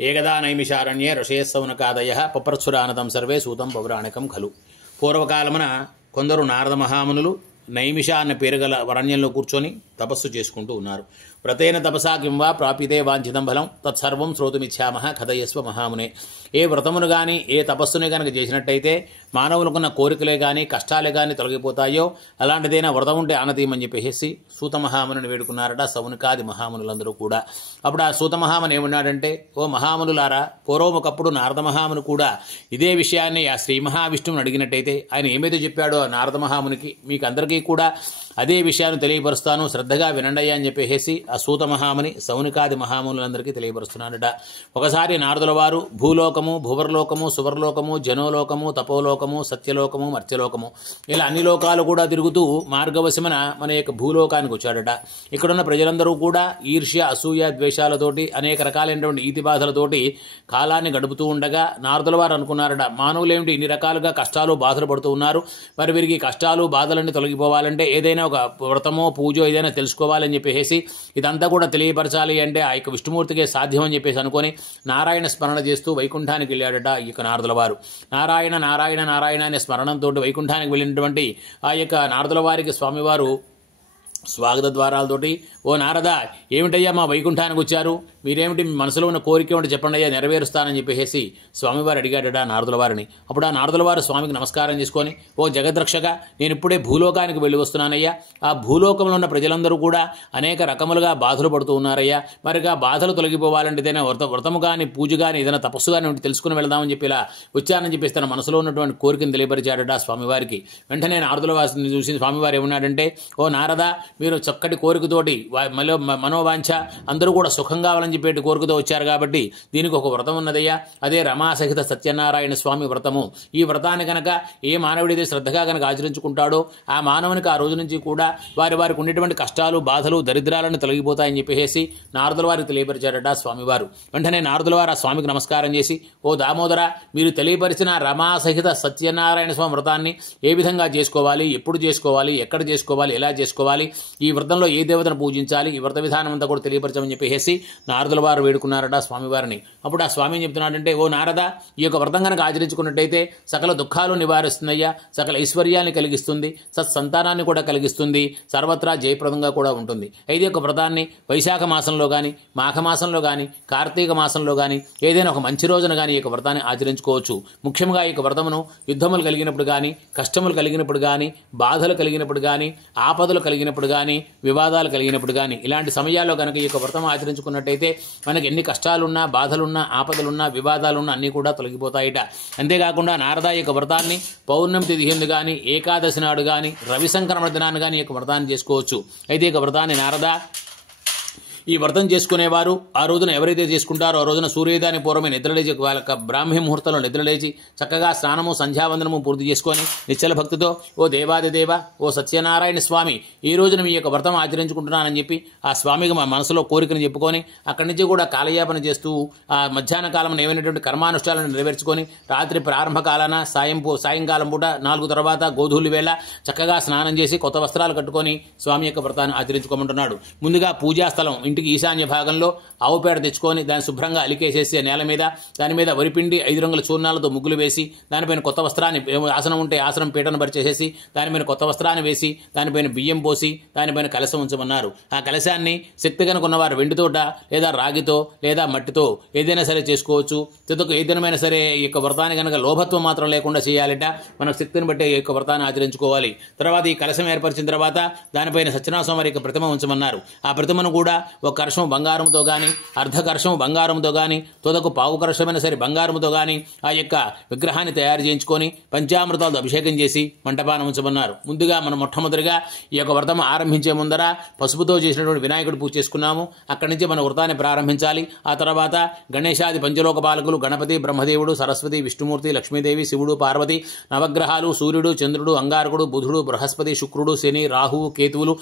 ఏకదా నైమిషారణ్యే ఋషయస్సౌనకాదయ పప్రచ్చురానతం survey సూతం పౌరాణికం ఖలు. పూర్వకాలమున కొందరు నారద మహామునులు నైమిష అన్న పేరు గల అరణ్యంలో కూర్చొని తపస్సు చేసుకుంటూ ఉన్నారు. వ్రతేన తపసా కిం వా ప్రాప్యతే వాంఛితం ఫలం తత్సర్వం శ్రోతుమిచ్చామః కథయస్వ మహామునే. ఏ వ్రతమును కానీ ఏ తపస్సుని కనుక చేసినట్టయితే మానవులకున్న కోరికలే కానీ కష్టాలే కానీ తొలగిపోతాయో అలాంటిదైనా వ్రతం ఉంటే ఆనతీయమని చెప్పేసి సూత మహాముని వేడుకున్నారట సౌనకాది మహామునులందరూ కూడా. అప్పుడు ఆ సూత మహాముని ఏమన్నాడంటే, ఓ మహామునులారా, పూర్వం ఒకప్పుడు నారద మహాముని కూడా ఇదే విషయాన్ని ఆ శ్రీ మహావిష్ణువుని అడిగినట్టయితే ఆయన ఏమైతే చెప్పాడో ఆ నారద మహామునికి మీకు అందరికీ కూడా అదే విషయాన్ని తెలియపరుస్తాను, శ్రద్ధగా వినండయ్యా అని చెప్పేసి ఆ సూత మహాముని సౌనికాది మహామునులందరికీ తెలియపరుస్తున్నాడట. ఒకసారి నారదుల వారు భూలోకము, భువర్లోకము, సువర్లోకము, జనోలోకము, తపోలోకము, సత్యలోకము, మర్త్యలోకము ఇలా అన్ని లోకాలు కూడా తిరుగుతూ మార్గవశమున మన యొక్క భూలోకానికి వచ్చాడట. ఇక్కడున్న ప్రజలందరూ కూడా ఈర్ష్య, అసూయ, ద్వేషాలతోటి అనేక రకాలైనటువంటి ఈతి బాధలతోటి కాలాన్ని గడుపుతూ ఉండగా నారదుల వారు అనుకున్నారట, మానవులేమిటి ఇన్ని రకాలుగా కష్టాలు బాధలు పడుతూ ఉన్నారు, మరి వీరికి కష్టాలు బాధలన్నీ తొలగిపోవాలంటే ఏదైనా ఒక వ్రతమో పూజో ఏదైనా తెలుసుకోవాలని చెప్పేసి ఇదంతా కూడా తెలియపరచాలి అంటే ఆ యొక్క విష్ణుమూర్తికే సాధ్యం అని చెప్పేసి అనుకొని నారాయణ స్మరణ చేస్తూ వైకుంఠానికి వెళ్ళాడట ఈ యొక్క నారదుల వారు. నారాయణ నారాయణ నారాయణ అనే స్మరణంతో వైకుంఠానికి వెళ్ళినటువంటి ఆ యొక్క నారదుల వారికి స్వామివారు స్వాగత ద్వారాలతోటి, ఓ నారద, ఏమిటయ్యా మా వైకుంఠానికి వచ్చారు, మీరేమిటి మీ మనసులో ఉన్న కోరిక ఏమిటి చెప్పండి అయ్యా, నెరవేరుస్తానని చెప్పేసి స్వామివారు అడిగాడట నారదుల వారిని. అప్పుడు ఆ నారదుల వారు స్వామికి నమస్కారం చేసుకొని, ఓ జగద్రక్షక, నేను ఇప్పుడే భూలోకానికి వెళ్ళి వస్తున్నానయ్యా, ఆ భూలోకంలో ఉన్న ప్రజలందరూ కూడా అనేక రకములుగా బాధలు పడుతూ ఉన్నారయ్యా, మరి ఆ బాధలు తొలగిపోవాలంటే ఏదైనా వ్రతము కానీ పూజ కానీ ఏదైనా తపస్సు కానీ తెలుసుకుని వెళదామని చెప్పి ఇలా వచ్చానని చెప్పేసి తన మనసులో ఉన్నటువంటి కోరికను తెలియపరిచాడట స్వామివారికి. వెంటనే నారదుల వారిని చూసి స్వామివారు ఏమన్నాడంటే, ఓ నారద, మీరు చక్కటి కోరికతోటి మనోవాంఛ అందరూ కూడా సుఖం కావాలని చెప్పేటి కోరికతో వచ్చారు కాబట్టి దీనికి ఒక వ్రతం ఉన్నదయ్యా, అదే రమాసహిత సత్యనారాయణ స్వామి వ్రతము. ఈ వ్రతాన్ని కనుక ఏ మానవుడైతే శ్రద్ధగా కనుక ఆచరించుకుంటాడో ఆ మానవునికి ఆ రోజు నుంచి కూడా వారికి ఉండేటువంటి కష్టాలు, బాధలు, దరిద్రాలను తొలగిపోతాయని చెప్పేసి నారదుల వారికి తెలియపరిచారట స్వామివారు. వెంటనే నారదుల వారు ఆ స్వామికి నమస్కారం చేసి, ఓ దామోదర, మీరు తెలియపరిచిన రమాసహిత సత్యనారాయణ స్వామి వ్రతాన్ని ఏ విధంగా చేసుకోవాలి, ఎప్పుడు చేసుకోవాలి, ఎక్కడ చేసుకోవాలి, ఎలా చేసుకోవాలి, ఈ వ్రతంలో ఏ దేవతను పూజించాలి, ఈ వ్రత విధానం అంతా కూడా తెలియపరచమని చెప్పేసి నారదుల వారు వేడుకున్నారట స్వామివారిని. అప్పుడు ఆ స్వామి ఏం చెప్తున్నాడంటే, ఓ నారద, ఈ యొక్క వ్రతం కనుక ఆచరించుకున్నట్టయితే సకల దుఃఖాలు నివారిస్తుందయ్యా, సకల ఐశ్వర్యాన్ని కలిగిస్తుంది, సత్సంతానాన్ని కూడా కలిగిస్తుంది, సర్వత్రా జయప్రదంగా కూడా ఉంటుంది. అయితే ఒక వ్రతాన్ని వైశాఖ మాసంలో కానీ, మాఘమాసంలో కానీ, కార్తీక మాసంలో కానీ ఏదైనా ఒక మంచి రోజున కానీ ఈ యొక్క వ్రతాన్ని ఆచరించుకోవచ్చు. ముఖ్యంగా ఈ యొక్క వ్రతమును యుద్ధములు కలిగినప్పుడు కానీ, కష్టములు కలిగినప్పుడు కానీ, బాధలు కలిగినప్పుడు కానీ, ఆపదలు కలిగినప్పుడు కానీ, వివాదాలు కలిగినప్పుడు కానీ ఇలాంటి సమయాల్లో కనుక ఈ యొక్క వ్రతం ఆచరించుకున్నట్టయితే మనకి ఎన్ని కష్టాలున్నా, బాధలున్నా, ఆపదలున్నా, వివాదాలున్నా అన్నీ కూడా తొలగిపోతాయిట. అంతేకాకుండా నారద ఈ యొక్క వ్రతాన్ని పౌర్ణమి తిథి ఎందు కానీ, ఏకాదశి నాడు కానీ, రవి సంక్రమణ దినాన్ని కానీ ఈ యొక్క వ్రతాన్ని చేసుకోవచ్చు. అయితే ఈ యొక్క వ్రతాన్ని నారద ఈ వ్రతం చేసుకునేవారు ఆ రోజున ఎవరైతే చేసుకుంటారో ఆ రోజున సూర్యోదయాన్ని పూర్వమే నిద్రలేచి వాళ్ళ బ్రాహ్మీ ముహూర్తంలో నిద్రలేచి చక్కగా స్నానము, సంధ్యావందనము పూర్తి చేసుకొని నిశ్చల భక్తితో, ఓ దేవాదిదేవ, ఓ సత్యనారాయణ స్వామి, ఈ రోజున మీ యొక్క వ్రతం ఆచరించుకుంటున్నానని చెప్పి ఆ స్వామికి మా మనసులో కోరికను చెప్పుకొని అక్కడి నుంచి కూడా కాలయాపన చేస్తూ ఆ మధ్యాహ్న కాలం ఏమైనటువంటి కర్మానుష్ఠాలను నెరవేర్చుకొని రాత్రి ప్రారంభ కాలాన సాయంకాలం పూట 4 తర్వాత గోధూలి వేళ చక్కగా స్నానం చేసి కొత్త వస్త్రాలు కట్టుకొని స్వామి యొక్క వ్రతాన్ని ఆచరించుకోమంటున్నాడు. ముందుగా పూజాస్థలం ఇంటికి ఈశాన్య భాగంలో ఆవు పేడ తెచ్చుకొని దాన్ని శుభ్రంగా అలికేసేసి నేల మీద దాని మీద వరిపిండి 5 రంగుల చూర్ణాలతో ముగ్గులు వేసి దానిపైన కొత్త వస్త్రాన్ని, ఆసనం ఉంటే ఆసనం పీటను పరిచేసేసి దానిపైన కొత్త వస్త్రాన్ని వేసి దానిపైన బియ్యం పోసి దానిపైన కలశం ఉంచమన్నారు. ఆ కలశాన్ని శక్తి కనుక ఉన్నవారు వెండితోట లేదా రాగితో లేదా మట్టితో ఏదైనా సరే చేసుకోవచ్చు. తితకు ఏదైనా సరే ఈ యొక్క వ్రతాన్ని కనుక లోభత్వం మాత్రం లేకుండా చేయాలిట. మన శక్తిని బట్టి ఈ యొక్క వ్రతాన్ని ఆచరించుకోవాలి. తర్వాత ఈ కలశం ఏర్పరిచిన తర్వాత దానిపైన సత్యనారాయణ స్వామి యొక్క ప్రతిమ ఉంచమన్నారు. ఆ ప్రతిమను కూడా ఒక కర్షం బంగారంతో కానీ, అర్ధ కర్షం బంగారంతో కానీ, తొదకు పావు కర్షమైన సరే బంగారంతో కానీ ఆ యొక్క విగ్రహాన్ని తయారు చేయించుకొని పంచామృతాలతో అభిషేకం చేసి మంటపాన ఉంచమన్నారు. ముందుగా మనం మొట్టమొదటిగా ఈ యొక్క వ్రతం ఆరంభించే ముందర పసుపుతో చేసినటువంటి వినాయకుడు పూజ చేసుకున్నాము. అక్కడి నుంచి మన వ్రతాన్ని ప్రారంభించాలి. ఆ తర్వాత గణేశాది పంచలోక పాలకులు గణపతి, బ్రహ్మదేవుడు, సరస్వతి, విష్ణుమూర్తి, లక్ష్మీదేవి, శివుడు, పార్వతి, నవగ్రహాలు, సూర్యుడు, చంద్రుడు, అంగారకుడు, బుధుడు, బృహస్పతి, శుక్రుడు, శని, రాహువు, కేతువులు,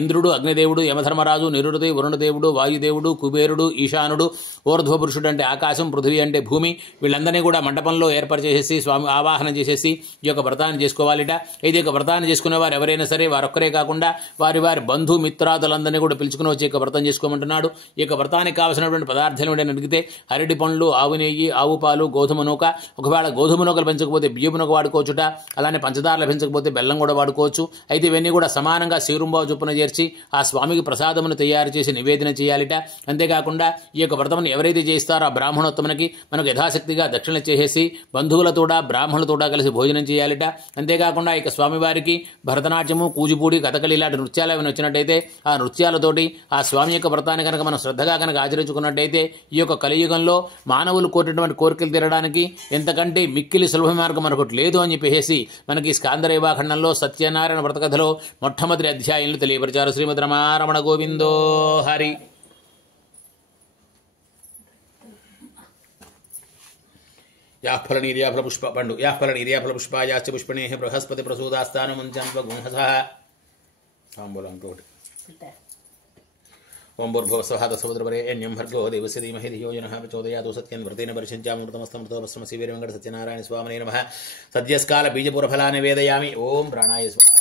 ఇంద్రుడు, అగ్నిదేవుడు, యమధర్మరాజు, నిరుడతి, వరుణదేవుడు, ఇంద్రదేవుడు, వాయుదేవుడు, కుబేరుడు, ఈశానుడు, ఊర్ధ్వపురుషుడు అంటే ఆకాశం, పృథివీ అంటే భూమి, వీళ్ళందరినీ కూడా మండపంలో ఏర్పాటు చేసేసి స్వామి ఆవాహనం చేసేసి ఈ యొక్క వ్రతాన్ని చేసుకోవాలిట. ఇది యొక్క వ్రతాన్ని చేసుకునే వారు ఎవరైనా సరే వారొక్కరే కాకుండా వారి వారి బంధు మిత్రాదులందరినీ కూడా పిలుచుకుని వచ్చి యొక్క వ్రతం చేసుకోమంటున్నాడు. ఈ యొక్క వ్రతానికి కావాల్సినటువంటి పదార్థాలు ఏమిటని అడిగితే అరటి పండ్లు, ఆవు నెయ్యి, ఆవు పాలు, గోధుమ నూక, ఒకవేళ గోధుమ నూకలు పెంచకపోతే బియ్యపు నూక వాడుకోవచ్చుట. అలానే పంచదార లభించకపోతే బెల్లం కూడా వాడుకోవచ్చు. అయితే ఇవన్నీ కూడా సమానంగా శీరుంబావు చొప్పున చేర్చి ఆ స్వామికి ప్రసాదమును తయారు చేసి నివేదన చేయాలిట. అంతేకాకుండా ఈ యొక్క వ్రతమును ఎవరైతే చేస్తారో ఆ బ్రాహ్మణోత్తమునికి మనకు యథాశక్తిగా దక్షిణ చేసేసి బంధువులతోడా బ్రాహ్మణులతోడా కలిసి భోజనం చేయాలిట. అంతేకాకుండా ఇక స్వామివారికి భరతనాట్యము, కూచిపూడి, కథకళి ఇలాంటి నృత్యాలు ఏమైనా వచ్చినట్టయితే ఆ నృత్యాలతోటి ఆ స్వామి యొక్క వ్రతాన్ని కనుక మనం శ్రద్ధగా కనుక ఆచరించుకున్నట్టయితే ఈ యొక్క కలియుగంలో మానవులు కోరినటువంటి కోరికలు తీరడానికి ఎంతకంటే మిక్కిలి సులభ మార్గం మనకు లేదు అని చెప్పేసి మనకి స్కాందరేవాఖండంలో సత్యనారాయణ వ్రతకథలో మొట్టమొదటి అధ్యాయంలో తెలియపరిచారు. శ్రీమద్ రమారమణ గోవిందో హరి. యాఫలనీర్యాఫల పుష్ప పండు యాఫలనీర్యాఫల పుష్పాయాశ్చ పుష్పణే బృహస్పతి ప్రసూదాస్థానముంచన్వగుంహస తాంబూలం ఇంకోటి. ఓం భూర్భువస్వః సముద్రవరేణ్యం భర్గో దేవస్య ధీమహి ధియో యనః ప్రచోదయాత్. సత్యం వ్రతేన పరిశించామృతమస్తమృతోపస్రమసి వీరవేంకట సత్యనారాయణ స్వామినే నమః. సద్యస్కాల బీజపూరఫలాన్ని వేదయామి. ఓం ప్రాణాయ స్వాహ.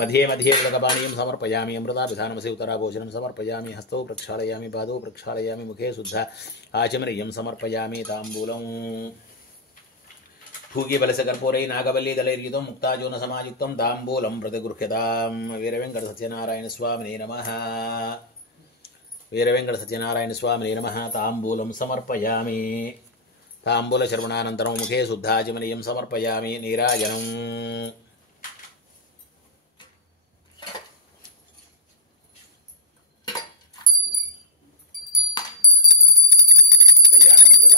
मध्ये मध्ये उदकपानीयं समर्पयामि. अमृताभिधानमसि उत्तराभोजनं समर्पयामि. हस्तौ प्रक्षालयामि, पादौ प्रक्षालयामि, मुखे शुद्ध आचमनीयं समर्पयामि. ताम्बूलं भूगीफलसकर्पूरै नागवल्लीदलैर्युतं मुक्ताजोनसमायुक्तं ताम्बूलं प्रतिगृह्यतां. वीरवेङ्कटसत्यनारायणस्वामिने नमः. वीरवेङ्कटसत्यनारायणस्वामिने नमः. ताम्बूलं समर्पयामि. ताम्बूलश्रवणानन्तरं मुखे शुद्धाचमनीयं समर्पयामि. नीराजनम्